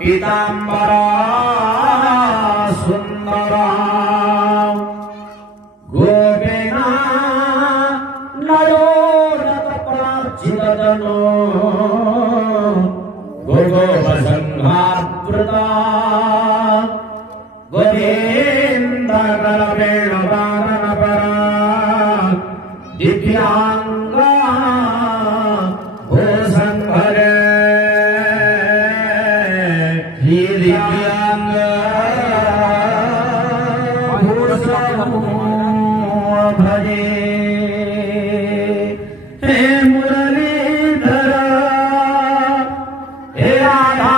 पीताम्बरा सुंदरा गोपेना नयोरतप्रार्चिततनो गोगोपसंहावृता गोदेन्द्रकलवेणवारणपरा दिव्यांगा भूषंभरे दिव्यांग भजे हे मुरलीधर हे राधा